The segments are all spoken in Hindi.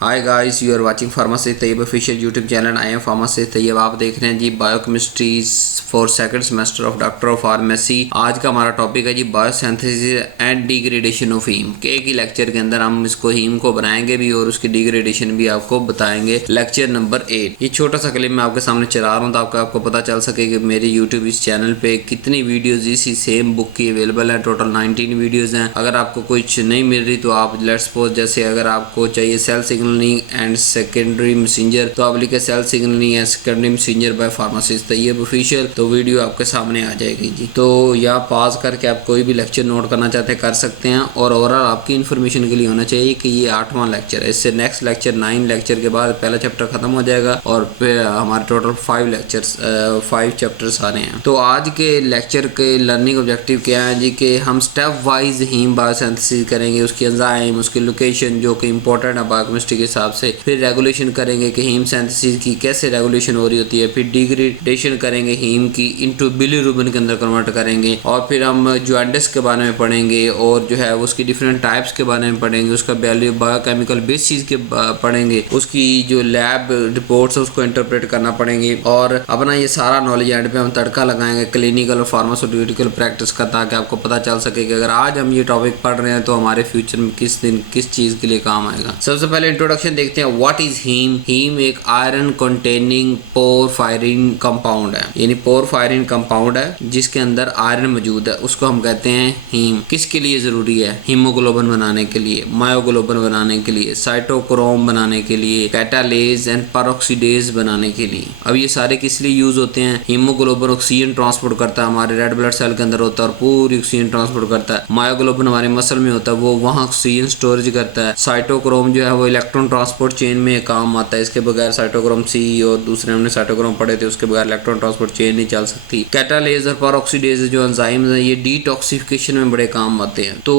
Hi guys, you are watching pharmacist Tayyab official YouTube channel. I am pharmacist Tayyab. आप देख रहे हैं जी biochemistries for second semester of doctor of pharmacy. आज का हमारा टॉपिक है जी biosynthesis and degradation of haem. के एक ही लेक्चर के अंदर हम इसको हीम को बनाएंगे भी और उसकी डिग्रेडेशन भी आपको बताएंगे। Lecture number 8। ये छोटा सा क्लिप मैं आपके सामने चला रहा हूँ ताकि आपको पता चल सके कि मेरे यूट्यूब इस चैनल पे कितनी वीडियोज इसी सेम बुक की अवेलेबल है। टोटल 19 वीडियोज हैं। अगर आपको कुछ नहीं मिल रही तो आप लेट्स सपोज जैसे अगर आपको चाहिए cell signalling and secondary messenger तो आप लिखे cell signalling and secondary messenger by pharmacist Tayyab official, तो वीडियो आपके सामने आ जाएगी जी। तो या पॉज करके आप कोई भी लेक्चर नोट करना चाहते हैं कर सकते हैं। और ओवरऑल आपकी इन्फॉर्मेशन के लिए होना चाहिए कि ये 8वां लेक्चर है। इससे नेक्स्ट लेक्चर 9 लेक्चर के बाद पहला चैप्टर खत्म हो जाएगा और फिर हमारे टोटल 5 चैप्टर्स आ रहे हैं। तो आज के लेक्चर के लर्निंग ऑब्जेक्टिव क्या है जी कि हम स्टेप वाइज हीम बायोसिंथेसिस करेंगे, उसकी एंजाइम, उसकी लोकेशन जो कि इंपॉर्टेंट है बायोकेमिस्ट्री के हिसाब से। फिर रेगुलेशन करेंगे कि हीम सिंथेसिस की कैसे रेगुलेशन हो रही होती है। फिर डिग्रेडेशन करेंगे हीम की इनटू बिलीरुबिन के अंदर कन्वर्ट करेंगे। और फिर हम जॉइंटिस के बारे में पढ़ेंगे और जो है उसकी डिफरेंट टाइप्स के बारे में पढ़ेंगे। उसका बायोकेमिकल बेसिस के पढ़ेंगे, उसकी जो लैब रिपोर्ट्स है उसको इंटरप्रेट करना पड़ेंगे। और अपना ये सारा नॉलेज एंड पे हम तड़का लगाएंगे क्लिनिकल और फार्मास्यूटिकल प्रैक्टिस का, ताकि आपको पता चल सके कि अगर आज हम ये टॉपिक पढ़ रहे हैं तो हमारे फ्यूचर में किस दिन किस चीज़ के लिए काम आएगा। सबसे पहले इंट्रोडक्शन देखते हैं। What is haem? हीम एक आयरन कंटेनिंग पोरफायरिन कंपाउंड है, यानी पोरफायरिन कंपाउंड है जिसके अंदर आयरन मौजूद है, उसको हम कहते हैं हीम। किसके लिए जरूरी है? हीमोग्लोबिन बनाने के लिए, मायोग्लोबिन बनाने के लिए, साइटोक्रोम बनाने के लिए, कैटालेज एंड पेरोक्सीडेज बनाने के लिए। अब ये सारे किस लिए यूज होते हैं? हीमोग्लोबिन ऑक्सीजन ट्रांसपोर्ट करता है, हमारे रेड ब्लड सेल के अंदर होता है और पूरी ऑक्सीजन ट्रांसपोर्ट करता है। मायोग्लोबिन हमारे मसल में होता है, वो वहाँ ऑक्सीजन स्टोरेज करता है। साइटोक्रोम जो है वो इलेक्ट्रॉन ट्रांसपोर्ट चेन में काम आता है, इसके बगैर साइटोक्रोम सी और दूसरे हमने साइटोक्रोम पढ़े थे उसके बगैर इलेक्ट्रॉन ट्रांसपोर्ट चेन नहीं चल सकती। कैटालेज और पेरोक्सीडेज जो एंजाइम्स हैं ये डिटॉक्सिफिकेशन में बड़े काम आते हैं। तो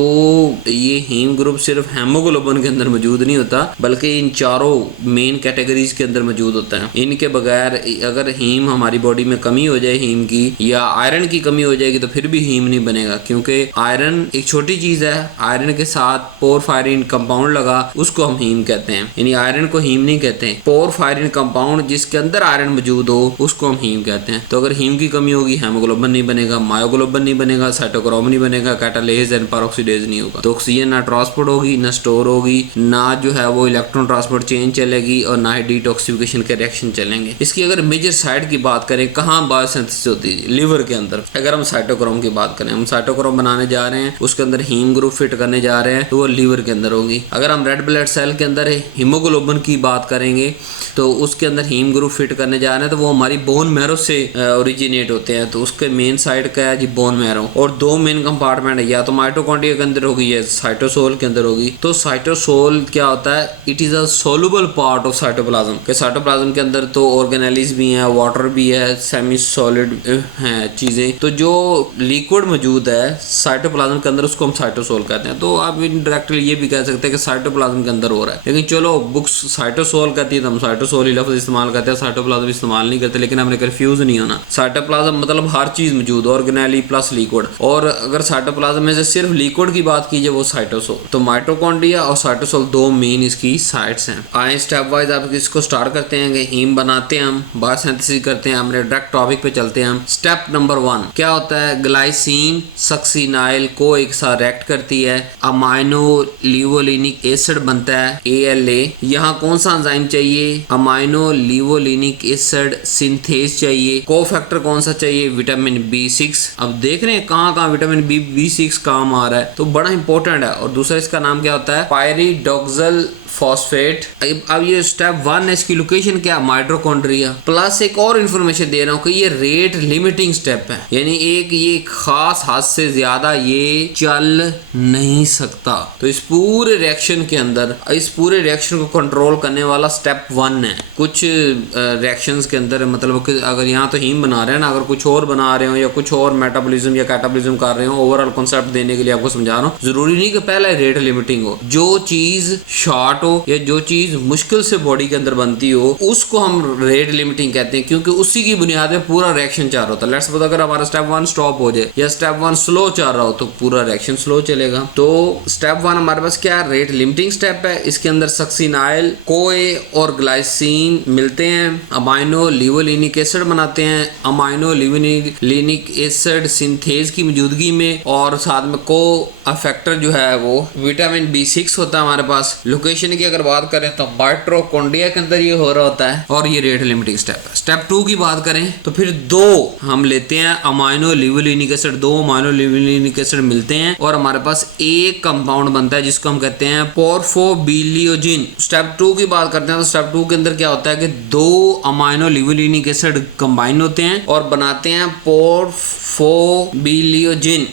ये हीम ग्रुप सिर्फ हेमोग्लोबिन के अंदर मौजूद नहीं होता बल्कि इन चारों मेन कैटेगरीज के अंदर मौजूद होता है। इनके बगैर अगर हीम हमारी बॉडी में कमी हो जाए हीम की या आयरन की कमी हो जाएगी तो फिर भी हीम नहीं बनेगा, क्योंकि आयरन एक छोटी चीज है। आयरन के साथ पोरफायरिन कंपाउंड लगा उसको हम हीम कहते हैं, यानी आयरन को हीम नहीं कहते हैं। पोरफायरिन कंपाउंड जिसके अंदर आयरन मौजूद हो उसको हम हीम कहते हैं। तो अगर हीम की कमी होगी हेमोग्लोबिन नहीं बनेगा, मायोग्लोबिन नहीं बनेगा, साइटोक्रोम नहीं बनेगा, कैटालेज एंड पेरोक्सीडेज नहीं होगा। तो ऑक्सीजन ना ट्रांसपोर्ट होगी, ना स्टोर होगी, ना जो है वो इलेक्ट्रॉन ट्रांसपोर्ट चेन चलेगी और ना ही डिटॉक्सिफिकेशन के रिएक्शन चलेंगे। इसकी अगर मेजर साइड की बात करें कहाँ बायोसिंथेसिस होती है? लिवर के अंदर। अगर हम साइटोक्रोम की बात करें, हम साइटोक्रोम बनाने जा रहे हैं, उसके अंदर हीम ग्रुप फिट करने जा रहे हैं तो वो लीवर के अंदर होगी। अगर हम रेड ब्लड सेल के अंदर हीमोग्लोबिन की बात करेंगे तो उसके अंदर हीम ग्रुप फिट करने जा रहे हैं तो वो हमारी बोन मैरो से ओरिजिनेट होते हैं। तो उसके मेन साइड का है जी बोन मैरो। और दो मेन कंपार्टमेंट है, या तो माइटोकॉन्ड्रिया के अंदर होगी या साइटोसोल के अंदर होगी। तो साइटोसोल क्या होता है? It is a soluble part of cytoplasm. के साइटोप्लाज्म के अंदर तो ऑर्गेनेलिस भी हैं, वाटर भी है, सेमी सॉलिड हैं चीजें। तो जो लिक्विड मौजूद है साइटोप्लाज्म के अंदर उसको हम साइटोसोल कहते हैं। तो आप इनडायरेक्टली ये भी कह सकते हैं कि साइटोप्लाज्म के अंदर हो रहा है, लेकिन चलो बुक्स साइटोसोल कहती है तो हम साइटोसोल ही लफ्ज इस्तेमाल करते हैं, साइटोप्लाज्म इस्तेमाल नहीं करते। लेकिन हमने कंफ्यूज नहीं होना। साइटोप्लाज्म मतलब हर चीज मौजूद, ऑर्गेनेली प्लस लिक्विड। और अगर साइटोप्लाज्म में से सिर्फ लिक्विड की बात कीजिए वो साइटोसोल। तो माइटोकॉन्ड्रिया और साइटोसोल दो मेन इसकी साइट्स हैं। आए स्टेप वाइज आप इसको स्टार्ट करते हैं कि हीम बनाते हैं, हम बायोसिंथेसिस करते हैं। हमने डायरेक्ट टॉपिक पे चलते हैं हम। स्टेप नंबर 1 क्या होता है? ग्लाइसिन सक्सिनाइल को एक साथ रिएक्ट करती है, अमाइनो लिवोलिनिक एसिड बनता है ALA। यहाँ कौन सा एंजाइम चाहिए? अमाइनो लिवोलिनिक एसिड सिंथेज चाहिए। कोफैक्टर कौन सा चाहिए? Vitamin B6। अब देख रहे हैं कहाँ कहाँ विटामिन B6 काम आ रहा है, तो बड़ा इंपॉर्टेंट है। और दूसरा इसका नाम क्या होता है? पायरिडोक्सिल फॉस्फेट। अब ये स्टेप 1 है, इसकी लोकेशन क्या? माइटोकॉन्ड्रिया। प्लस एक और इन्फॉर्मेशन दे रहा हूँ कि ये रेट लिमिटिंग स्टेप है, यानी एक ये खास हद से ज्यादा ये चल नहीं सकता। तो इस पूरे रिएक्शन के अंदर इस पूरे रिएक्शन को कंट्रोल करने वाला स्टेप 1 है। कुछ रिएक्शंस के अंदर मतलब कि अगर यहाँ तो हीम बना रहे हैं ना, अगर कुछ और बना रहे हो या कुछ और मेटाबॉलिज्म या कैटाबॉलिज्म कर रहे हो, ओवरऑल कॉन्सेप्ट देने के लिए आपको समझा रहा हूँ। जरूरी नहीं कि पहले रेट लिमिटिंग हो। जो चीज शॉर्ट हो या जो चीज मुश्किल से बॉडी के अंदर बनती हो उसको हम रेट लिमिटिंग कहते हैं, क्योंकि उसी की बुनियाद पे पूरा रिएक्शन चाह रहा होता है। लेट्स सपोज अगर हमारा स्टेप 1 स्टॉप हो जाए या स्टेप 1 स्लो चल रहा हो तो पूरा रिएक्शन स्लो चलेगा। तो स्टेप 1 हमारे पास क्या रेट लिमिटिंग स्टेप है। इसके अंदर सक्सिनाइल, कोए और ग्लाइसिन मिलते हैं, अमाइनो लिवोलिनिक एसिड बनाते हैं, अमाइनो लिवोलिनिक एसिड सिंथेज की मौजूदगी में, और साथ में को अफेक्टर जो है वो विटामिन B6 होता है हमारे पास। लोकेशन की अगर बात करें तो माइटोकॉन्ड्रिया के अंदर ये हो रहा होता है और ये रेट लिमिटिंग स्टेप है। स्टेप 2 की बात करें तो फिर 2 हम लेते हैं अमाइनो लिवोलिनिक एसिड, 2 अमाइनो लिवोलिनिक एसिड मिलते हैं और हमारे पास एक कंपाउंड बनता है जिसको हम कहते हैं पोर्फोबिलियोजिन। स्टेप 2 की बात करते हैं तो स्टेप 2 के अंदर क्या होता है कि 2 अमाइनो लिवोलिनिक एसिड कंबाइन होते हैं और बनाते हैं पोर्फोबिलियोजिन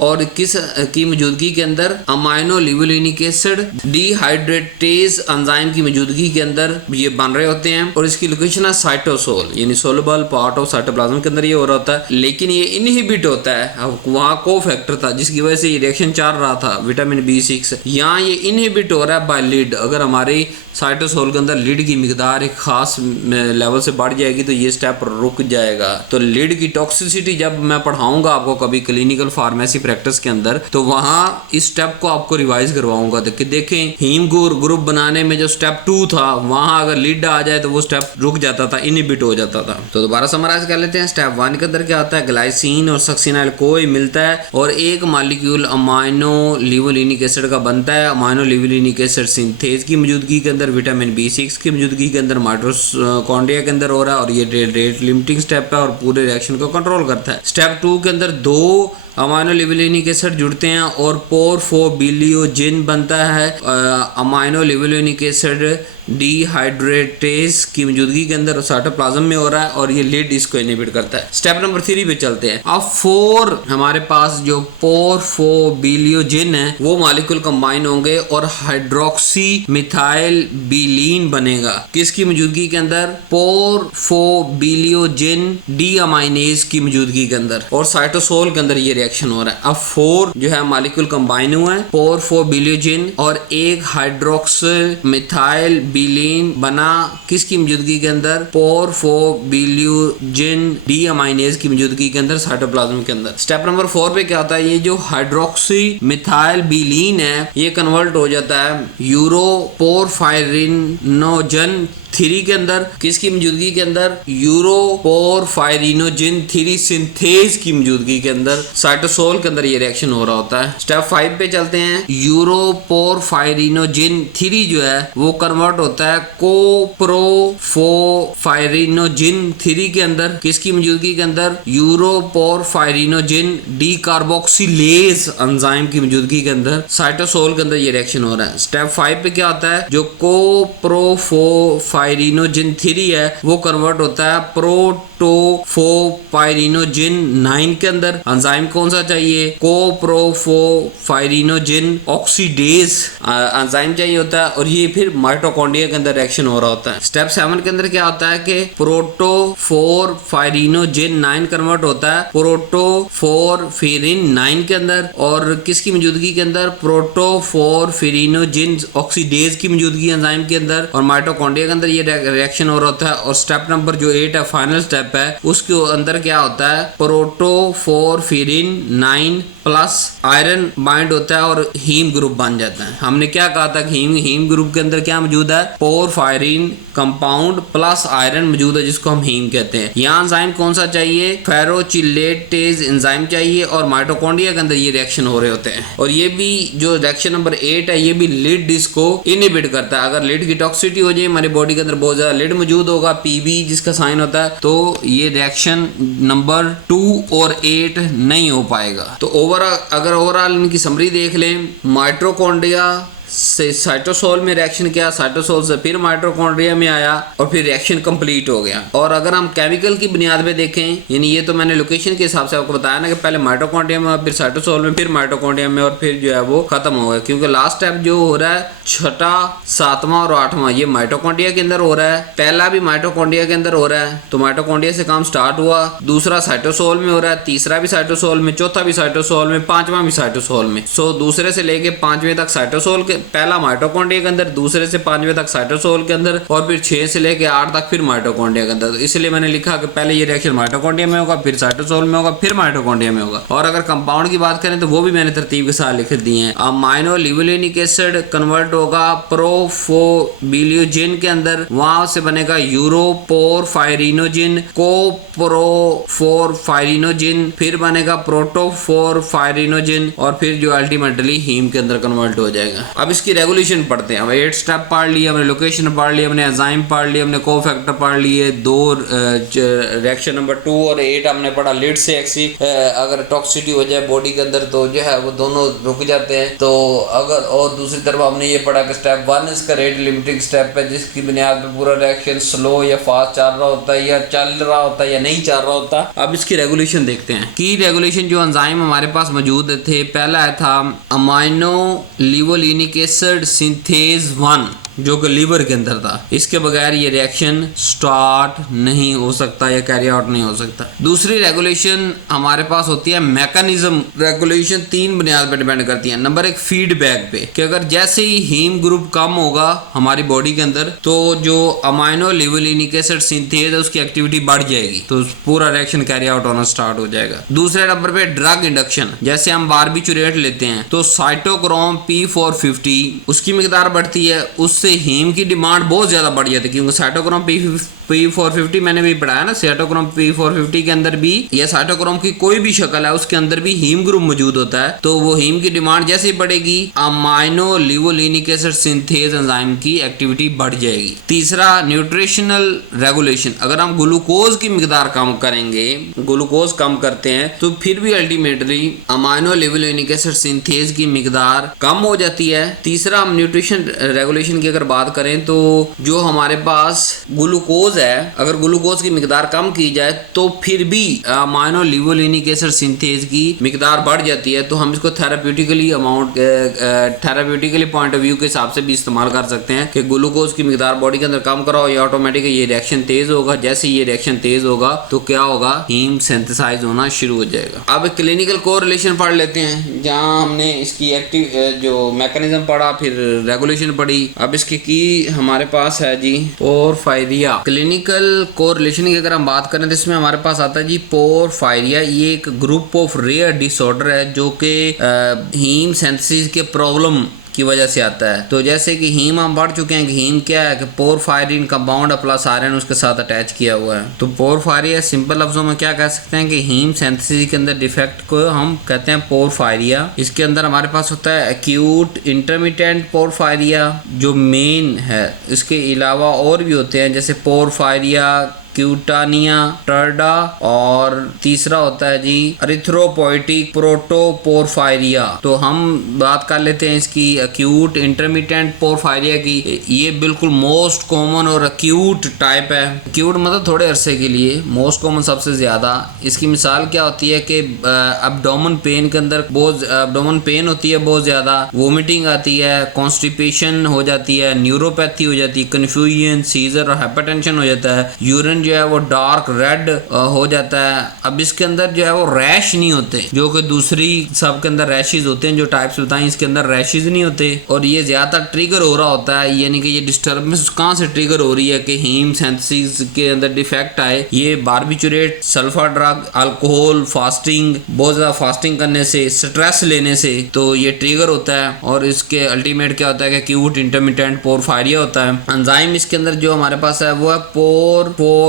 और किस की मौजूदगी के अंदर अमाइनो लिवोलिनिक एसिड डिहाइड्रेटेज एंजाइम की मौजूदगी के अंदर ये बन रहे होते हैं और इसकी लोकेशन है साइटोसोल यानी सोलबल पार्ट ऑफ साइटोप्लाज्म के अंदर ये हो रहा होता है। लेकिन ये इनहिबिट होता है, अब वहाँ को फैक्टर था जिसकी वजह से ये रिएक्शन चल रहा था विटामिन B6, यहाँ ये इनहिबिट हो रहा है बाय लीड। अगर हमारी साइटोसोल के अंदर लीड की मिकदार एक खास लेवल से बढ़ जाएगी तो ये स्टेप रुक जाएगा। तो लीड की टॉक्सिसिटी जब मैं पढ़ाऊंगा आपको कभी क्लिनिकल फार्मेसी प्रैक्टिस के अंदर तो वहाँ इस स्टेप को आपको रिवाइज करवाऊंगा। देखें हीम ग्रुप बनाने में जो स्टेप 2 था वहाँ अगर लीड आ जाए तो वो स्टेप रुक जाता था, इनहिबिट हो जाता था। तो दोबारा समराइज कर लेते हैं। स्टेप 1 के अंदर क्या होता है, ग्लाइसिन और सक्सिनाइल कोई मिलता है और एक मॉलिक्यूल अमाइनो लिवोलिनिक एसिड का बनता है। अमाइनो लिवोलिनिक एसिड सिंथेज की मौजूदगी के अंदर विटामिन B6 की मौजूदगी के अंदर माइटोकॉन्ड्रिया के अंदर हो रहा है और ये रेट लिमिटिंग स्टेप है और पूरे रिएक्शन को कंट्रोल करता है। स्टेप 2 के अंदर 2 अमाइनो लिवोलिनिक एसिड जुड़ते हैं और पोर्फोबिलियोजिन बनता है। अमाइनो लिवोलिनिक एसिड डिहाइड्रेटेज की मौजूदगी के अंदर साइटोप्लाज्म में हो रहा है और ये लीड इसको इनहिबिट करता है। स्टेप नंबर 3 पे चलते हैं। अब 4 हमारे पास जो पोर्फोबिलियोजिन है वो मॉलिक्यूल कंबाइन होंगे और हाइड्रोक्सी मिथाइल बिलीन बनेगा। किसकी मौजूदगी के अंदर, पोर्फोबिलियोजिन डीअमाइनेज की मौजूदगी के अंदर और साइटोसोल के अंदर ये रिएक्शन हो रहा है। अब 4 जो है मॉलिक्यूल कंबाइन हुआ है पोर्फोबिलियोजिन और एक हाइड्रोक्सिल मिथाइल बिलीन बना किसकी मौजूदगी के अंदर, पोर्फोबिलियोजिन डीअमाइनेज की मौजूदगी के अंदर साइटोप्लाज्म के अंदर। स्टेप नंबर 4 पे क्या होता है, ये जो हाइड्रोक्सी मिथाइल बिलीन है ये कन्वर्ट हो जाता है यूरोपोरफायरिनोजन 3 के अंदर। किसकी मौजूदगी के अंदर, यूरोपोरफायरिनोजिन 3 सिंथेज की मौजूदगी के अंदर साइटोसोल के अंदर ये रिएक्शन हो रहा होता है। स्टेप 5 पे चलते हैं। यूरोपोरफायरिनोजिन 3 जो है वो कन्वर्ट होता है कोप्रोफायरिनोजिन 3 के अंदर। किसकी मौजूदगी के अंदर, यूरोपोरफायरिनोजिन डीकार्बोक्सिलेज एंजाइम की मौजूदगी के अंदर साइटोसोल के अंदर ये रिएक्शन हो रहा है। स्टेप 5 पे क्या होता है, जो कोप्रोफायरिनोजिन 3 है वो कन्वर्ट होता है प्रोटोफोपायरिनोजिन 9 के अंदर। एंजाइम कौन सा चाहिए, कोप्रोफोपायरिनोजिन ऑक्सीडेज एंजाइम चाहिए होता है और ये फिर माइटोकॉन्ड्रिया के अंदर रिएक्शन हो रहा होता है। स्टेप 7 के अंदर क्या होता है कि प्रोटोफोरफायरिनोजिन 9 कन्वर्ट होता है प्रोटोफोरफिरिन 9 के अंदर और किसकी मौजूदगी के अंदर, प्रोटोफोरफिरिनोजिन ऑक्सीडेज की मौजूदगी एंजाइम के अंदर और माइटोकॉन्ड्रिया के अंदर ये रिएक्शन हो रहा होता है। और स्टेप नंबर जो 8 है फाइनल स्टेप है उसके अंदर क्या होता है, प्रोटोफोरफिरिन 9 प्लस आयरन बाइंड होता है और हीम ग्रुप बन जाता है। हमने क्या कहा था कि हीम ग्रुप के अंदर क्या मौजूद है, पोरफायरिन कंपाउंड प्लस आयरन मौजूद है जिसको हम हीम कहते हैं। यहाँ एंजाइम कौन सा चाहिए, फेरोचिलेटेज एंजाइम चाहिए और माइटोकॉन्ड्रिया के अंदर ये रिएक्शन हो रहे होते हैं। और ये भी जो रिएक्शन नंबर 8 है ये भी लीड इसको इनहिबिट करता है। अगर लीड की टॉक्सिसिटी हो जाए हमारी बॉडी के अंदर बहुत ज्यादा लीड मौजूद होगा, पीबी जिसका साइन होता है, तो ये रिएक्शन नंबर 2 और 8 नहीं हो पाएगा। तो ओवरऑल इनकी समरी देख लें, माइटोकॉन्ड्रिया से साइटोसोल में रिएक्शन किया, साइटोसोल से फिर माइटोकॉन्ड्रिया में आया और फिर रिएक्शन कंप्लीट हो गया। और अगर हम केमिकल की बुनियाद पे देखें, यानी ये तो मैंने लोकेशन के हिसाब से आपको बताया ना कि पहले माइटोकॉन्ड्रिया में फिर साइटोसोल में फिर माइटोकॉन्ड्रिया में और फिर जो है वो खत्म हो गया, क्योंकि लास्ट स्टेप जो हो रहा है 6वां 7वां और 8वां ये माइटोकॉन्ड्रिया के अंदर हो रहा है। पहला भी माइटोकॉन्ड्रिया के अंदर हो रहा है तो माइटोकॉन्ड्रिया से काम स्टार्ट हुआ, दूसरा साइटोसोल में हो रहा है, तीसरा भी साइटोसोल में, चौथा भी साइटोसोल में, 5वां भी साइटोसोल में। सो दूसरे से लेके 5वें तक साइटोसोल के पहला माइटोकॉन्ड्रिया के अंदर, दूसरे से 5वें तक साइटोसोल के अंदर, और फिर 6 से लेके 8 तक फिर माइटोकॉन्ड्रिया के अंदर। तो इसलिए मैंने लिखा कि पहले ये रिएक्शन माइटोकॉन्ड्रिया में होगा, फिर साइटोसोल में होगा, फिर माइटोकॉन्ड्रिया में होगा। और अगर कंपाउंड की बात करें तो वो भी मैंने तरतीब के साथ लिख दिए हैं। अमाइनो लिवोलेनिक एसिड कन्वर्ट होगा प्रोफोबिलियोजिन के अंदर, वहां से बनेगा यूरोपोरफायरिनोजिन, कोप्रोफोरफायरिनोजिन, फिर बनेगा प्रोटोफोरफायरिनोजिन, और फिर जो अल्टीमेटली हीम के अंदर कन्वर्ट हो जाएगा। अब इसकी रेगुलेशन पढ़ते हैं। अब 8 स्टेप पढ़ लिए हमने, लोकेशन पढ़ लिया हमने, एंजाइम पढ़ लिया हमने, कोफैक्टर पढ़ लिए, 2 रिएक्शन नंबर 2 और 8 हमने पढ़ा। लीड से एक्सी अगर टॉक्सिसिटी हो जाए बॉडी के अंदर तो जो है वो दोनों रुक जाते हैं। तो अगर और दूसरी तरफ हमने ये पढ़ा कि स्टेप 1 इसका रेट लिमिटिंग स्टेप है, जिसकी बुनियाद पर पूरा रिएक्शन स्लो या फास्ट चल रहा होता है, या चल रहा होता है या नहीं चल रहा होता। अब इसकी रेगुलेशन देखते हैं। की रेगुलेशन जो एंजाइम हमारे पास मौजूद थे, पहला था अमाइनो लिवोलेनिक एसिड सिंथेज 1, जो कि लीवर के अंदर था। इसके बगैर ये रिएक्शन स्टार्ट नहीं हो सकता या कैरी आउट नहीं हो सकता। दूसरी रेगुलेशन हमारे पास होती है मैकेनिज्म। रेगुलेशन 3 बुनियाद पे डिपेंड करती है। नंबर 1 फीडबैक पे, कि अगर जैसे ही हीम ग्रुप कम होगा हमारी बॉडी के अंदर तो जो अमाइनो लिवोलेनिक एसिड सिंथेज है उसकी एक्टिविटी बढ़ जाएगी, तो पूरा रिएक्शन कैरी आउट होना स्टार्ट हो जाएगा। दूसरे नंबर पे ड्रग इंडक्शन, जैसे हम बारबिचुरेट लेते हैं तो साइटोक्रोम P450 उसकी मिकदार बढ़ती है, उससे हीम की डिमांड बहुत ज्यादा बढ़ जाती है, क्योंकि साइटोक्रोम P450 मैंने भी पढ़ाया ना, साइटोक्रोम P450 के अंदर भी, या साइटोक्रोम की कोई भी शक्ल है उसके अंदर भी हीम ग्रुप मौजूद होता है। तो वो हीम की डिमांड जैसे ही बढ़ेगी अमाइनो लिवोलेनिक एसिड सिंथेज एंजाइम की एक्टिविटी बढ़ जाएगी। तीसरा न्यूट्रिशनल रेगुलेशन, अगर हम ग्लूकोज की मिकदार कम करेंगे, ग्लूकोज कम करते हैं तो फिर भी अल्टीमेटली अमाइनो लिवोलेनिक एसिड सिंथेज की मिकदार कम हो जाती है। तीसरा हम न्यूट्रिशन रेगुलेशन की अगर बात करें तो जो हमारे पास ग्लूकोज है, अगर ग्लूकोज की मिकदार कम की जाए तो फिर भी अमाइनो लिवोलेनिक एसिड सिंथेज की मिकदार बढ़ जाती है। तो हम इसको थेराप्यूटिकली पॉइंट ऑफ व्यू के हिसाब से भी इस्तेमाल कर सकते हैं कि ग्लूकोज की मिकदार बॉडी के अंदर कम कराओ, या ऑटोमेटिक ये रिएक्शन तेज होगा। जैसे ये रिएक्शन तेज होगा तो क्या होगा, हीम सिंथेसाइज होना शुरू हो जाएगा। अब क्लिनिकल कोरिलेशन पढ़ लेते हैं, जहां हमने इसकी एक्टिव जो मैकेनिज्म पढ़ा, फिर रेगुलेशन पढ़ी। अब इसकी की हमारे पास है जी पोरफायरिया। क्लिनिकल कोरिलेशन की अगर हम बात करें तो इसमें हमारे पास आता है जी पोरफायरिया। ये एक ग्रुप ऑफ रेयर डिसऑर्डर है जो कि हीम सिंथेसिस के प्रॉब्लम की वजह से आता है। तो जैसे कि हीम हम पढ़ चुके हैं कि हीम क्या है, कि पोरफायरिन कंपाउंड प्लस आयरन उसके साथ अटैच किया हुआ है। तो पोरफायरिया सिंपल लफ्जों में क्या कह सकते हैं कि हीम सिंथेसिस के अंदर डिफेक्ट को हम कहते हैं पोरफायरिया। इसके अंदर हमारे पास होता है एक्यूट इंटरमिटेंट पोरफायरिया जो मेन है। इसके अलावा और भी होते हैं जैसे पोरफायरिया, क्यूटानिया, टर्डा, और तीसरा होता है जी एरिथ्रोपोइटिक प्रोटोपोरफायरिया। तो हम बात कर लेते हैं इसकी एक्यूट इंटरमिटेंट पोरफायरिया की। ये बिल्कुल मोस्ट कॉमन और एक्यूट टाइप है। एक्यूट मतलब थोड़े अरसे के लिए, मोस्ट कॉमन सबसे ज्यादा। इसकी मिसाल क्या होती है कि एब्डोमेन पेन के अंदर बहुत एब्डोमेन पेन होती है, बहुत ज्यादा वोमिटिंग आती है, कॉन्स्टिपेशन हो जाती है, न्यूरोपैथी हो जाती है, कंफ्यूजन, सीजर और हाइपरटेंशन हो जाता है, यूरिन जो है वो डार्क रेड हो जाता है। अब इसके अंदर जो है वो रैश नहीं होते, जो कि दूसरी सब के अंदर रैशेज होते हैं जो टाइप्स बताएं, इसके अंदर रैशेज नहीं होते। और ये ज्यादातर ट्रिगर हो रहा होता है, यानी कि ये डिस्टर्बेंस कहाँ से ट्रिगर हो रही है कि हीम सिंथेसिस के अंदर डिफेक्ट आए। ये barbiturate, sulphur drug, alcohol, fasting, बहुत ज्यादा फास्टिंग करने से, स्ट्रेस लेने से तो ये ट्रिगर होता है। और इसके अल्टीमेट क्या होता है कि एक्यूट इंटरमिटेंट पोरफायरिया होता है। एंजाइम इसके अंदर जो हमारे पास है वो है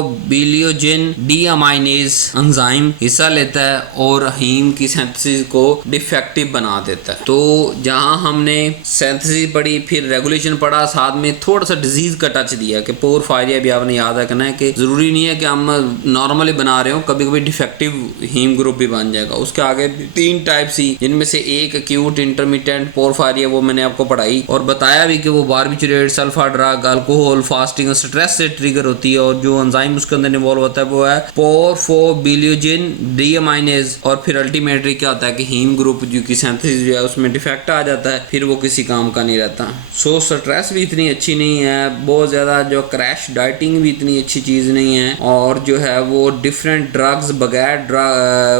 पोरफोबिलियोजिन डीअमाइनेज एंजाइम हिस्सा लेता है और हीम की सिंथेसिस को डिफेक्टिव बना देता है। तो जहां हमने सिंथेसिस पढ़ी, फिर रेगुलेशन पढ़ा, साथ में थोड़ा सा डिजीज का टच दिया कि पोरफायरिया भी आपने याद रखना है कि जरूरी नहीं है कि हम नॉर्मली बना रहे हो, कभी कभी डिफेक्टिव हीम ग्रुप भी बन जाएगा। उसके आगे 3 टाइप सी, जिनमें से एक एक्यूट इंटरमिटेंट पोरफायरिया, वो मैंने आपको पढ़ाई और बताया भी कि वो barbiturate, sulphur drug, alcohol, fasting और स्ट्रेस से ट्रिगर होती है। और जो एंजाइम एंजाइम उसके अंदर इन्वॉल्व होता है वो है पोर्फोबिलियोजिन डीअमाइनेज। और फिर अल्टीमेटली क्या होता है कि हीम ग्रुप जो की सिंथेसिस जो है उसमें डिफेक्ट आ जाता है, फिर वो किसी काम का नहीं रहता। सो स्ट्रेस भी इतनी अच्छी नहीं है, बहुत ज़्यादा जो क्रैश डाइटिंग भी इतनी अच्छी चीज़ नहीं है, और जो है वो डिफरेंट ड्रग्स बगैर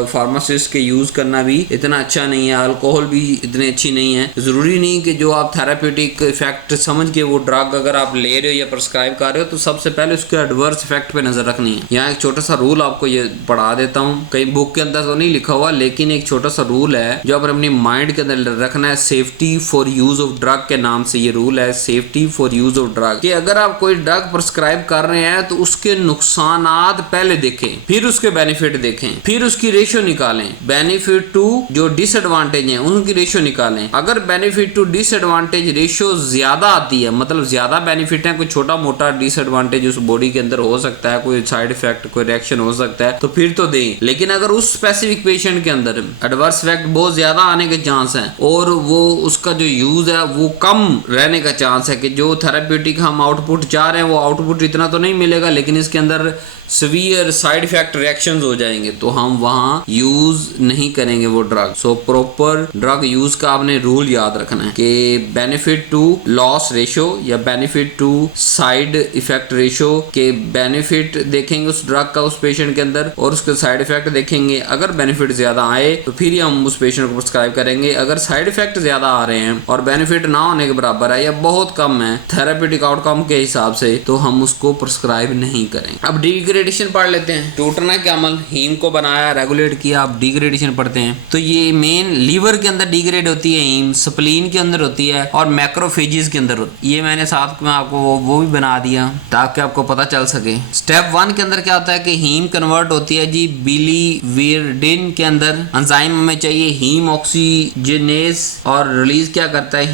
फार्मासिस्ट के यूज़ करना भी इतना अच्छा नहीं है, अल्कोहल भी इतनी अच्छी नहीं है। ज़रूरी नहीं कि जो आप थेरापेटिक इफेक्ट समझ के वो ड्रग अगर आप ले रहे हो या प्रिस्क्राइब कर रहे हो तो सबसे पहले उसके एडवर्स इफेक्ट पे नज़र रखनी है। यहाँ एक छोटा सा रूल आपको ये पढ़ा देता हूँ, कहीं बुक के अंदर तो नहीं लिखा हुआ, लेकिन एक छोटा सा रूल है जो आप अपनी माइंड के अंदर रखना है। Safety for use of drug के नाम से ये रूल है, safety for use of drug, कि अगर आप कोई ड्रग प्रिस्क्राइब कर रहे हैं तो उसके नुकसानात पहले देखें, फिर उसके बेनिफिट देखें, फिर उसकी रेशियो निकालें। बेनिफिट टू जो डिसएडवांटेज है उनकी रेशियो निकालें। अगर बेनिफिट टू डिसएडवांटेज रेशियो ज्यादा आती है, मतलब ज्यादा बेनिफिट है, कोई छोटा मोटा डिसएडवांटेज उस बॉडी के अंदर हो सकता है, कोई साइड इफेक्ट कोई रिएक्शन हो सकता है, तो फिर तो दें। लेकिन अगर उस स्पेसिफिक पेशेंट के अंदर एडवर्स इफेक्ट बहुत ज्यादा आने के चांस है और वो उसका जो यूज है वो कम रहने का चांस है, कि जो थेराप्यूटिक हम आउटपुट चाह रहे हैं वो आउटपुट इतना तो नहीं मिलेगा, लेकिन इसके अंदर सीवियर साइड इफेक्ट रिएक्शंस हो जाएंगे, तो हम वहां यूज नहीं करेंगे वो drug. So proper drug use का आपने रूल याद रखना है कि बेनिफिट टू लॉस रेशियो या benefit to side effect ratio, के बेनिफिट देखेंगे उस ड्रग का उस पेशेंट के अंदर और उसके साइड इफेक्ट देखेंगे। अगर बेनिफिट ज्यादा आए तो फिर ही हम उस पेशेंट को प्रिस्क्राइब करेंगे। अगर साइड इफेक्ट ज्यादा आ रहे हैं और बेनिफिट ना होने के बराबर है या बहुत कम है थेरापेटिक आउटकम के हिसाब से, तो हम उसको प्रिस्क्राइब नहीं करेंगे। अब डिग्रेडेशन पढ़ लेते हैं। टूटना के अमल, हीम को बनाया, रेगुलेट किया, आप डिग्रेडेशन पढ़ते हैं। तो ये मेन लीवर के अंदर डिग्रेड होती है हीम, स्प्लीन के अंदर होती है और मैक्रोफेजेस के अंदर होती है। ये मैंने साथ में आपको वो भी बना दिया ताकि आपको पता चल सके। स्टेप 1 के अंदर क्या होता है कि हीम कन्वर्ट होती है जी बिलीविरडिन के अंदर। एंजाइम हमें चाहिए हीम ऑक्सीजनेज और रिलीज क्या करता है,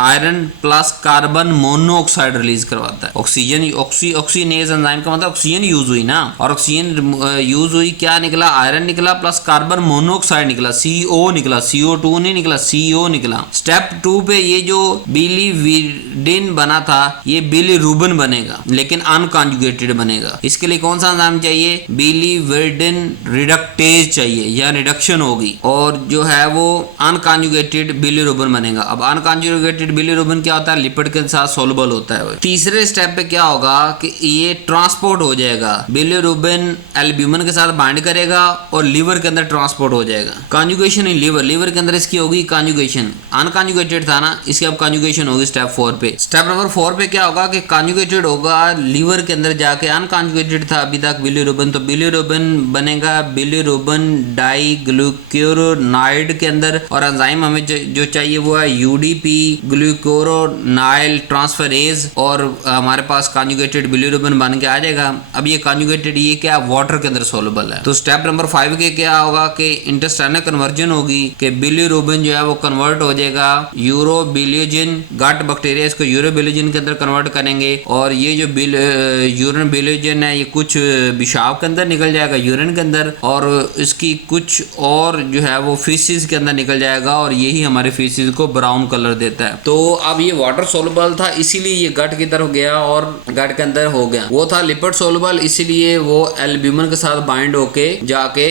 iron plus carbon monoxide release करवाता है। ऑक्सीजन ऑक्सीनेज एंजाइम का मतलब ऑक्सीजन यूज हुई ना, और ऑक्सीजन यूज हुई, क्या निकला, आयरन निकला प्लस कार्बन मोनोऑक्साइड निकला, CO निकला, CO2 नहीं निकला, CO निकला। स्टेप 2 पे ये जो बिलीविरडिन बना था ये बिलीरुबिन बनेगा, लेकिन अनकॉन्जुगेटेड बनेगा। इसके लिए कौन सा एंजाइम चाहिए, बिलीविरडिन रिडक्टेज चाहिए या रिडक्शन होगी, और जो है वो अनकॉन्जुगेटेड बिलीरुबिन बनेगा। अब अनकॉन्जुगेटेड बिलीरुबिन क्या होता है, लिपिड के साथ सोलबल होता है। तीसरे स्टेप पे क्या होगा कि ये ट्रांसपोर्ट हो जाएगा, बिलीरुबिन एल्ब्यूमिन के साथ बाइंड करेगा और लीवर के अंदर ट्रांसपोर्ट हो जाएगा। कॉन्जुगेशन इन लीवर के अंदर इसकी होगी कॉन्जुगेशन, अनकॉन्जुगेटेड था ना, इसकी अब कॉन्जुगेशन होगी स्टेप 4 पे। स्टेप नंबर 4 पे क्या होगा कि कॉन्जुगेटेड होगा लीवर के अंदर जाके, अनकॉन्जुगेटेड था अभी तक बिलीरुबिन, तो बिलीरुबिन बनेगा बिलीरुबिन डाइग्लूक्यूरोनाइड के अंदर, और एंजाइम हमें जो चाहिए वो है UDP ग्लूकोरोनाइल ट्रांसफरेज, और हमारे पास कॉन्जुगेटेड बिलीरुबिन बन के आ जाएगा। अब ये कॉन्जुगेटेड ये क्या वाटर के अंदर सोलबल है। तो स्टेप नंबर 5 के क्या होगा कि इंटेस्टाइनल कन्वर्जन होगी कि बिलीरुबिन जो है वो कन्वर्ट हो जाएगा यूरोबिलियोजिन, गट बैक्टीरिया इसको यूरोबिलियोजिन के अंदर कन्वर्ट करेंगे, और ये जो यूरिन बिलियोजिन है ये कुछ पेशाब के अंदर निकल जाएगा, यूरिन के अंदर, और इसकी कुछ और जो है वो फीसिस के अंदर निकल जाएगा, और यही हमारे फीसिस को ब्राउन कलर देता है। तो अब ये वाटर सोलबल था इसीलिए ये गट की तरफ गया और गट के अंदर हो गया। वो था लिपिड सोलबल इसीलिए वो एल्ब्यूमिन के साथ बाइंड होके जाके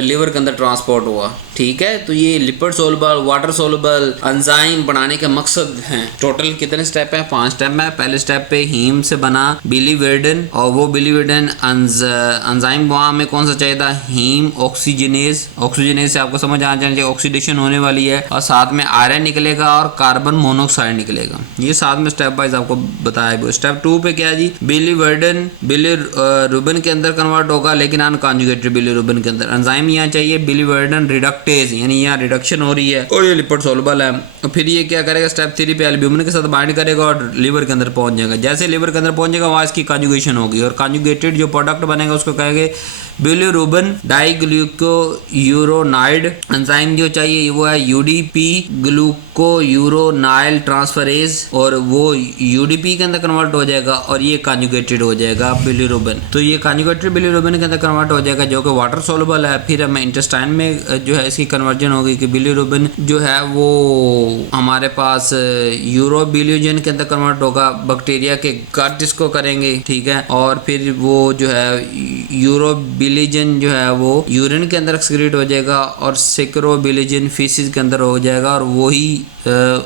लिवर के अंदर ट्रांसपोर्ट हुआ। ठीक है, तो ये lipid soluble water soluble enzyme बनाने के मकसद हैं। टोटल कितने स्टेप हैं, 5 स्टेप है। पहले स्टेप पे हीम से बना बिलीविरडिन, और वो बिलीविरडिन एंजाइम वहाँ में कौन सा चाहिए था, हीम ऑक्सीजनेज। ऑक्सीजनेज से आपको समझ आ जाना चाहिए ऑक्सीडेशन होने वाली है, और साथ में आयरन निकलेगा और कार्बन मोनोऑक्साइड निकलेगा। ये साथ में स्टेप वाइज आपको बताया। स्टेप 2 पे क्या है जी, बिलीविरडिन बिलीरुबिन के अंदर कन्वर्ट होगा, लेकिन अनकॉन्जुगेटेड बिलीरुबिन के अंदर। एंजाइम यहाँ चाहिए बिलीविरडिन रिडक्टेज, यानी यहाँ रिडक्शन हो रही है और ये लिपिड सोलबल है। और फिर ये क्या करेगा, स्टेप 3 पे एल्ब्यूमिन के साथ बाइंड करेगा और लिवर के अंदर पहुंच जाएगा। जैसे लिवर के अंदर पहुंच जाएगा वहाँ इसकी कॉन्जुगेशन होगी, और कॉन्जुगेटेड जो प्रोडक्ट बनेगा उसको कहेंगे बिलीरुबिन डाइग्लूकोयूरोनाइड। एंजाइम जो चाहिए वो है UDP ग्लूकोयूरोनाइल ट्रांसफरेज, और वो UDP के अंदर कन्वर्ट हो जाएगा और ये कॉन्जुगेटेड हो जाएगा बिलीरुबिन। तो ये कॉन्जुगेटेड बिलीरुबिन के अंदर कन्वर्ट हो जाएगा जो कि वाटर सोलबल है। फिर हमें इंटेस्टाइन में जो है इसकी कन्वर्जन होगी कि बिलीरुबिन जो है वो हमारे पास यूरोबिलिजन के अंदर कन्वर्ट होगा, बैक्टीरिया के गट इसको करेंगे, ठीक है, और फिर वो जो है यूरोबिलिजन जो है वो यूरिन के अंदर एक्सक्रीट हो जाएगा और सेक्रोबिलिजन फीसिस के अंदर हो जाएगा और वही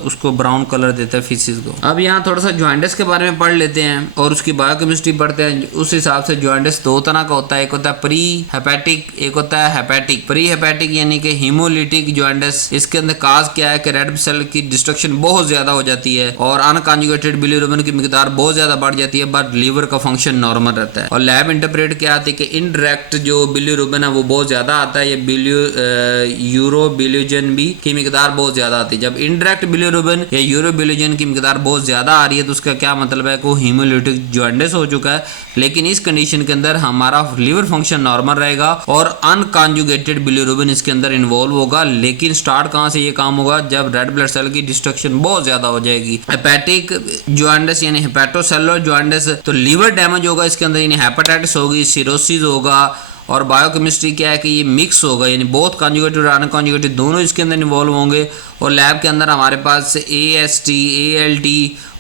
उसको ब्राउन कलर देता है फीसिस को। अब यहाँ थोड़ा सा जॉइंटिस के बारे में पढ़ लेते हैं और उसकी बायोकेमिस्ट्री पढ़ते हैं। उस हिसाब से जॉइंटिस दो तरह का होता है, एक होता है प्री हेपेटिक, एक होता है हेपेटिक। प्री हेपेटिक यानी कि हीमोलिटिक जॉइंटिस, इसके अंदर काज क्या है कि रेड सेल की डिस्ट्रक्शन बहुत ज्यादा हो जाती है और अनकॉन्जुगेटेड बिलीरुबिन की मिकदार बहुत ज्यादा बढ़ जाती है, बट लीवर का फंक्शन नॉर्मल रहता है। और लैब इंटरप्रेट क्या आती है कि इनडायरेक्ट जो बिलीरुबिन है वो बहुत ज्यादा आता है, ये यूरोबिलिजन भी की मिकदार बहुत ज्यादा आती है। जब इनडायरेक्ट बिलीरुबिन या यूरोबिलिजन की मिकदार बहुत ज्यादा आ रही है तो उसका क्या मतलब है कि हीमोलिटिक जॉइंटिस हो चुका है। लेकिन इस कंडीशन के अंदर हमारा लीवर फंक्शन नॉर्मल रहेगा और अनकॉन्जुगेटेड बिलीरुबिन इसके अंदर इन्वॉल्व होगा। लेकिन स्टार्ट कहां से ये काम होगा, जब रेड ब्लड सेल की डिस्ट्रक्शन बहुत ज्यादा हो जाएगी। हेपेटिक जॉइंटिस यानी हेपेटोसेलुलर जॉइंटिस, तो लीवर डैमेज होगा इसके अंदर, यानी हेपेटाइटिस होगी, सिरोसिस होगा। और बायोकेमिस्ट्री क्या है कि ये मिक्स होगा, यानी बहुत कॉन्जुगेटेड और अनकॉन्जुगेटेड दोनों इसके अंदर इन्वॉल्व होंगे। और लैब के अंदर हमारे पास AST, ALT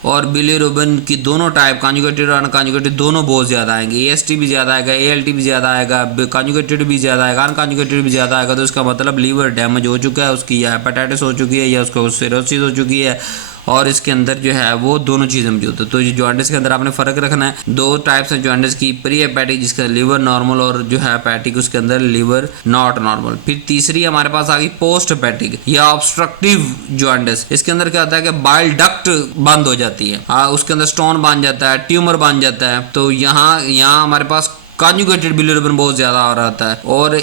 और बिलीरुबिन की दोनों टाइप, कॉन्जुगेटेड और अनकॉन्जुगेटेड दोनों बहुत ज़्यादा आएंगे। AST भी ज़्यादा आएगा, ALT भी ज़्यादा आएगा, कॉन्जुगेटेड भी ज़्यादा आएगा, अनकॉन्जुगेटेड भी ज़्यादा आएगा। तो इसका मतलब लीवर डैमेज हो चुका है उसकी, या हेपेटाइटिस हो चुकी है या उसको सिरोसिस हो चुकी है और इसके अंदर जो है वो दोनों चीज़ें मौजूद है। तो ये जॉइंटिस के अंदर आपने फ़र्क रखना है। दो टाइप्स हैं जॉइंटिस की, प्री हेपेटिक जिसका लिवर नॉर्मल और जो है हेपेटिक उसके अंदर लिवर नॉट नॉर्मल। फिर तीसरी हमारे पास आ गई पोस्ट हेपेटिक या ऑब्स्ट्रक्टिव जॉइंटिस। इसके अंदर क्या होता है कि बाइल डक्ट बंद हो जाती है, उसके अंदर स्टोन बन जाता है, ट्यूमर बन जाता है। तो यहाँ हमारे पास कॉन्जुगेटेड बिलीरुबिन बहुत ज़्यादा आ रहा होता है और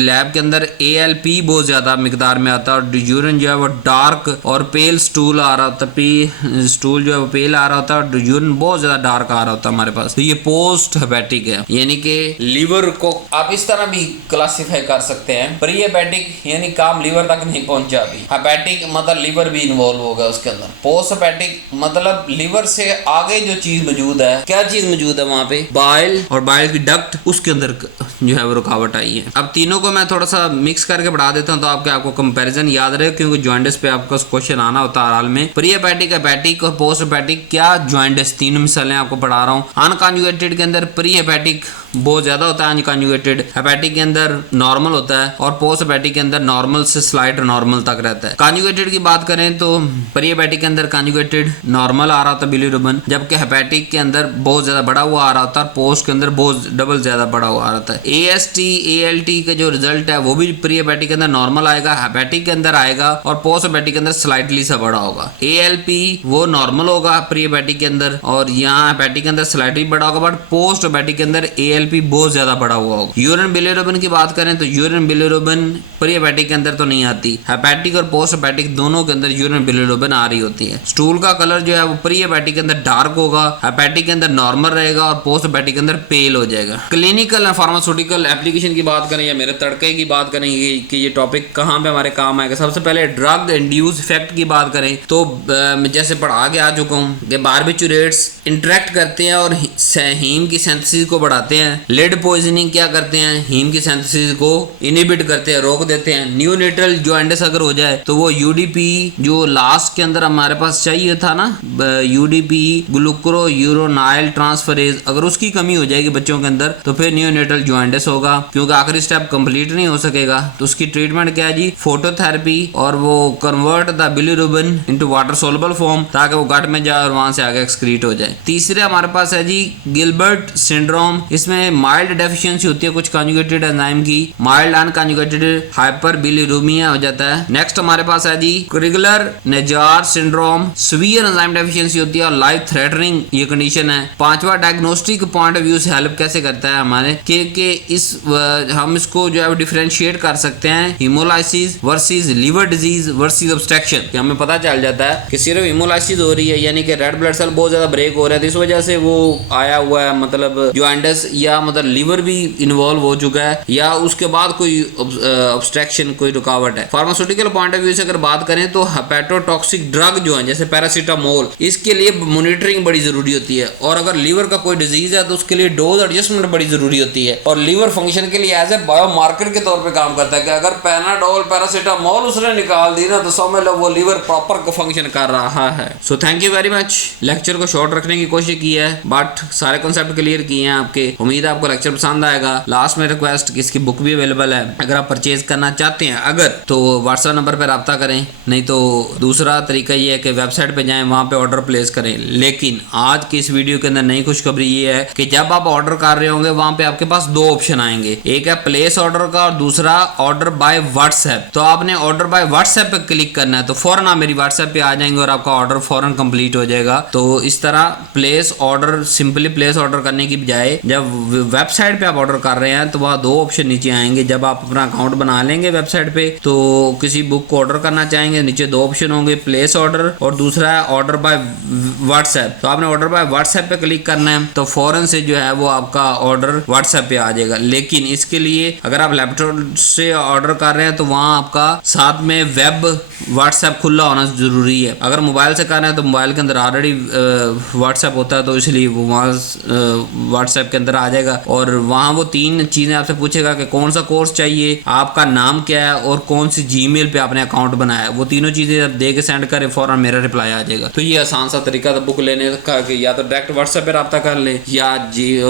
लैब के अंदर ALP बहुत ज़्यादा मिकदार में आता है और यूरिन जो है वो डार्क और पेल स्टूल आ रहा होता है, स्टूल जो है वो पेल आ रहा होता है और यूरिन बहुत ज़्यादा डार्क आ रहा होता है हमारे पास। तो ये पोस्ट हेपेटिक है, यानी कि लीवर को आप इस तरह भी क्लासीफाई कर सकते हैं। प्री हेपेटिक यानी काम लीवर तक नहीं पहुंचा अभी, हेपेटिक मतलब लीवर भी इन्वॉल्व होगा उसके अंदर। पोस्ट हेपेटिक मतलब लीवर से आगे जो चीज मौजूद है, क्या चीज मौजूद है वहां पे, बाइल और बाइल डक्ट, उसके अंदर जो है वो रुकावट आई है। अब तीनों को मैं थोड़ा सा मिक्स करके बढ़ा देता हूं तो आपको कंपैरिजन याद रहे, क्योंकि जॉइंटिस पे आपका क्वेश्चन आना होता है हाल में। प्री हेपेटिक, हेपेटिक और पोस्ट हेपेटिक क्या जॉइंटिस, तीनों मिसालें आपको पढ़ा रहा हूं। अनकॉन्जुगेटेड के अंदर प्री हेपेटिक बहुत ज्यादा होता है, अनकॉन्जुगेटेड हेपेटिक के अंदर नॉर्मल होता है और पोस्ट हेपेटिक के अंदर नॉर्मल से स्लाइड नॉर्मल तक रहता है। कॉन्जुगेटेड की बात करें तो प्री हेपेटिक के अंदर कॉन्जुगेटेड नॉर्मल आ रहा होता है बिलीरुबिन, जबकि हेपेटिक के अंदर बहुत ज्यादा बड़ा हुआ आ रहा होता है, पोस्ट के अंदर बहुत डबल ज्यादा बड़ा हुआ आ रहा था। AST, ALT का जो रिजल्ट है वो भी प्री हेपेटिक के अंदर नॉर्मल आएगा, हेपेटिक के अंदर आएगा और पोस्ट हेपेटिक के अंदर स्लाइटली सा बड़ा होगा। ALP वो नॉर्मल होगा प्री हेपेटिक के अंदर और यहाँ हेपेटिक के अंदर स्लाइटली बड़ा होगा, बट पोस्ट हेपेटिक के अंदर ALP बहुत ज्यादा बड़ा हुआ होगा। यूरिन बिलीरुबिन की बात करें तो यूरिन बिलीरुबिन प्री हेपेटिक के अंदर तो नहीं आती, हेपेटिक और पोस्ट हेपेटिक दोनों के अंदर यूरिन बिलीरुबिन आ रही होती है। स्टूल का कलर जो है वो प्री हेपेटिक के अंदर डार्क होगा, हेपेटिक के अंदर नॉर्मल रहेगा और पोस्ट हेपेटिक के अंदर पेल हो जाएगा। क्लिनिकल और फार्मास्यूटिकल एप्लीकेशन की बात करें या मेरे तड़के की बात करें कि ये टॉपिक कहाँ पे हमारे काम आएगा, सबसे पहले ड्रग इंड्यूस इफेक्ट की बात करें तो जैसे पढ़ा के आ चुका हूँ कि बारबिचुरेट्स इंटरेक्ट करते हैं और हीम की सिंथेसिस को बढ़ाते हैं। लेड पॉइजनिंग क्या करते हैं, हीम की सिंथेसिस को इनहिबिट करते हैं, रोक देते हैं। न्यूनेटल जॉइंटिस अगर हो जाए तो वो UDP जो लास्ट के अंदर हमारे पास चाहिए था ना, UDP ग्लूक्रो यूरोनाइल ट्रांसफरेज, अगर उसकी कमी हो जाएगी बच्चों के अंदर तो फिर न्यूनेटल जॉइंटिस होगा, क्योंकि आखिरी स्टेप कंप्लीट नहीं हो सकेगा। तो उसकी ट्रीटमेंट क्या है जी, फोटोथेरेपी, और वो convert the bilirubin into water soluble form ताकि वो गट में जाए और वहां से आगे एक्सक्रीट हो जाए। तीसरे हमारे पास है जी गिलबर्ट सिंड्रोम, इसमें माइल्ड डेफिशिएंसी होती है कुछ कॉन्जुगेटेड एंजाइम की, माइल्ड अनकॉन्जुगेटेड हाइपर बिलीरुबिमिया हो जाता है। नेक्स्ट हमारे पास है जी क्रिगलर नेजार सिंड्रोम, सीवियर एंजाइम डेफिशिएंसी होती है और लाइफ थ्रेटनिंग ये कंडीशन है। पांचवा डायग्नोस्टिक पॉइंट ऑफ व्यू से हेल्प कैसे करता है हमारे कि हम इसको जो है डिफरेंशिएट कर सकते हैं haemolysis versus liver disease versus obstruction, कि हमें पता चल जाता है कि सिर्फ हीमोलाइसिस हो रही है यानी कि रेड ब्लड सेल बहुत ज्यादा ब्रेक हो रहा है, तो इस वजह से वो आया हुआ है मतलब जॉइंटिस, या मतलब लीवर भी इन्वॉल्व हो चुका है या उसके बाद कोई ऑब्स्ट्रक्शन कोई रुकावट है। फार्मास्यूटिकल पॉइंट ऑफ व्यू से अगर बात करें तो हेपेटोटॉक्सिक ड्रग जो है जैसे पैरासीटामोल, इसके लिए मॉनिटरिंग बड़ी जरूरी होती है। और अगर लीवर का कोई डिजीज है तो उसके लिए डोज एडजस्टमेंट बड़ी जरूरी होती है। और लीवर फंक्शन के लिए एज ए बायोमार्कर के तौर पे काम करता है कि अगर पैनाडोल पैरासीटामोल उसने निकाल दी ना तो समझ लो वो लीवर प्रॉपर फंक्शन कर रहा है। सो thank you very much. Lecture को शॉर्ट रखने की कोशिश की है बट सारे कॉन्सेप्ट क्लियर किए हैं आपके। उम्मीद है आपको लेक्चर पसंद आएगा। लास्ट में रिक्वेस्ट कि इसकी बुक भी अवेलेबल है, अगर आप परचेज करना चाहते हैं अगर तो व्हाट्सएप नंबर पर रब्ता करें, नहीं तो दूसरा तरीका ये है कि वेबसाइट पे जाएं, वहां पे ऑर्डर प्लेस करें। लेकिन आज की इस वीडियो के अंदर नई खुशखबरी ये है कि जब आप ऑर्डर कर रहे होंगे वहां पे आपके पास दो ऑप्शन आएंगे, एक है प्लेस ऑर्डर का और दूसरा ऑर्डर बाय व्हाट्सएप। तो आपने ऑर्डर बाय व्हाट्सएप पे क्लिक करना है तो फौरन आप मेरी व्हाट्सएप पे आ जाएंगे और आपका ऑर्डर फौरन कंप्लीट हो जाएगा। तो इस तरह place order, simply place order करने की बजाय जब वेबसाइट पे आप ऑर्डर कर रहे हैं तो वहाँ दो ऑप्शन नीचे आएंगे। जब आप अपना अकाउंट बना लेंगे वेबसाइट पे तो किसी बुक को ऑर्डर करना चाहेंगे, नीचे दो ऑप्शन होंगे, प्लेस ऑर्डर और दूसरा है ऑर्डर बाय व्हाट्सएप। तो आपने ऑर्डर बाय व्हाट्सएप पे क्लिक करना है तो फौरन से जो है वो आपका ऑर्डर व्हाट्सएप पे आ जाएगा। लेकिन इसके लिए अगर आप लैपटॉप से ऑर्डर कर रहे हैं तो वहाँ आपका साथ में वेब व्हाट्सएप खुला होना जरूरी है। अगर मोबाइल से कर रहे हैं तो मोबाइल के अंदर ऑलरेडी व्हाट्सएप होता है तो इसलिए वो वहाँ व्हाट्सएप के अंदर आ जाएगा। और वहाँ वो तीन चीज़ें आपसे पूछेगा कि कौन सा कोर्स चाहिए, आपका नाम क्या है और कौन सी जीमेल पे आपने अकाउंट बनाया है। वो तीनों चीज़ें आप दे के सेंड करें फौरन मेरा रिप्लाई आ जाएगा। तो ये आसान सा तरीका था बुक लेने का कि या तो डायरेक्ट व्हाट्सएप पे रब्ता कर ले या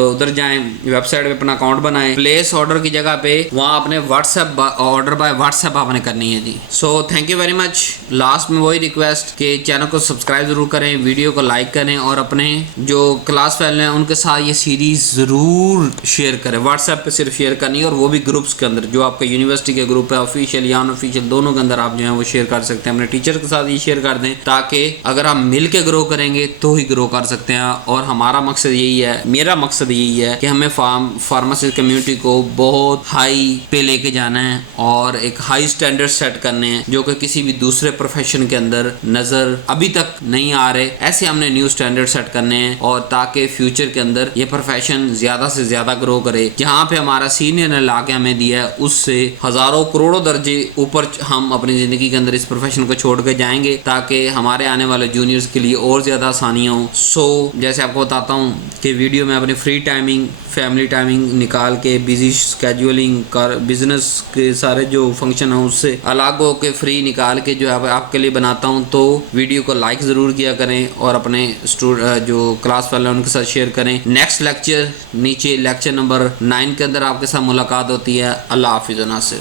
उधर जाएं वेबसाइट पे अपना अकाउंट बनाएं। प्लेस ऑर्डर की जगह पे वहाँ अपने व्हाट्सएप ऑर्डर बाय व्हाट्सएप आपने करनी है जी। So thank you very much. Last में वही रिक्वेस्ट कि चैनल को सब्सक्राइब जरूर करें, वीडियो को लाइक करें और अपने जो क्लास फैमिली हैं उनके साथ ये सीरीज जरूर शेयर करें। व्हाट्सएप पे सिर्फ शेयर करनी है और वो भी ग्रुप्स के अंदर, जो आपका यूनिवर्सिटी के ग्रुप है ऑफिशियल या अनऑफिशियल दोनों के अंदर आप जो है वो शेयर कर सकते हैं। अपने टीचर के साथ ये शेयर कर दें ताकि अगर हम मिल के ग्रो करेंगे तो ही ग्रो कर सकते हैं। और हमारा मकसद यही है, मेरा मकसद यही है कि हमें फार्मेसी कम्युनिटी को बहुत हाई पे लेके जाना है और एक हाई स्टैंडर्ड सेट करने हैं जो कि किसी भी दूसरे प्रोफेशन के अंदर नजर अभी तक नहीं आ रहे। ऐसे हमने न्यू स्टैंडर्ड सेट करने हैं और ताकि फ्यूचर के अंदर ये प्रोफेशन ज्यादा से ज्यादा ग्रो करे। जहाँ पे हमारा सीनियर ने लाके हमें दिया है उससे हजारों करोड़ों दर्जे ऊपर हम अपनी जिंदगी के अंदर इस प्रोफेशन को छोड़ के जाएंगे ताकि हमारे आने वाले जूनियर्स के लिए और ज्यादा आसानियाँ हो। सो जैसे आपको बताता हूँ कि वीडियो में अपनी फ्री टाइमिंग, फैमिली टाइमिंग निकाल के बिजी स्केड्यूलिंग कर बिजनेस के सारे जो फंक्शन है उससे अलग हो के फ्री निकाल के जो है आपके लिए बनाता हूँ। तो वीडियो को लाइक ज़रूर किया करें और अपने जो क्लास वाले उनके साथ शेयर करें। नेक्स्ट लेक्चर नीचे लेक्चर नंबर 9 के अंदर आपके साथ मुलाकात होती है। अल्लाह हाफिज़ नासिर।